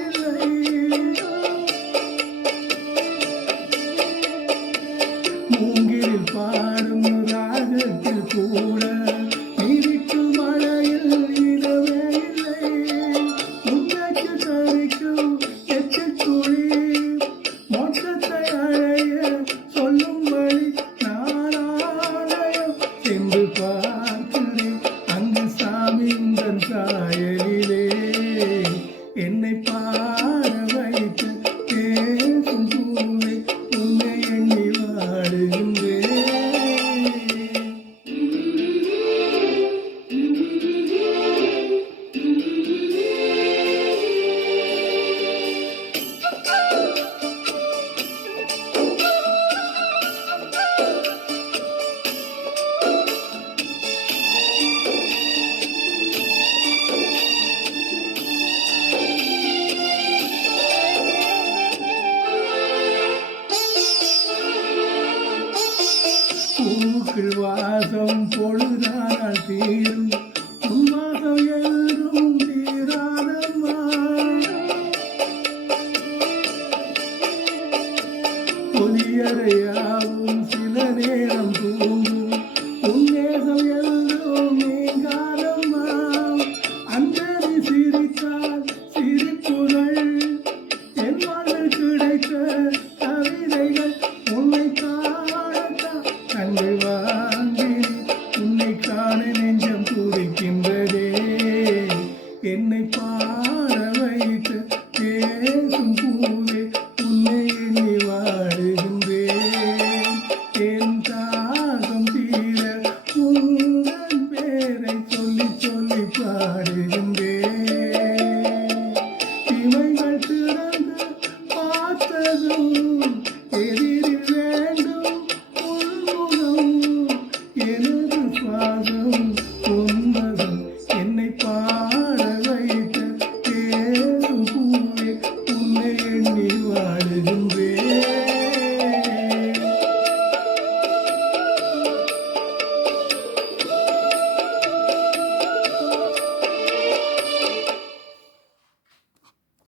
இல்லை. மூங்கிலில் பாடும் ராகத்தில் கூட நீரிட்டு மழையில் இடமே இல்லை. உன்னைக்கு தரிக்கும் எச்சில் துளி மோட்சத்தை அடைய சொல்லும் வழி நாராயணம் சென்று பார்க்கிறேன் அங்கு சாமிந்தன் சாயலிலே என்னை பாட வைத்து பேசும் பூவே உன்னை எண்ணி வாடுகின்றேன். பூக்கள் வாசம் பொழுதானால் தீரும் உன்வாசம் என்றும் தீராதம்மா. ஒலியறையாவும் சில நேரம் தூங்கும் உன்னேசம் என்றும் நீங்காதம்மா. அந்தரி சிரித்தால் சிரிப்புகள் என் வாழ்வில் கிடைத்த கவிதைகள் உன்னை கண்கள் வாங்கி உன்னை காண நெஞ்சம் துடிக்கின்றதே. என்னை பாட வைத்து பேசும் பூவே உன்னை எண்ணி வாடுகின்றேன். என் தாகம் தீர உங்கள் பேரை சொல்லி சொல்லி பாடுகின்றேன். இவைகள் திறந்து பார்த்ததும்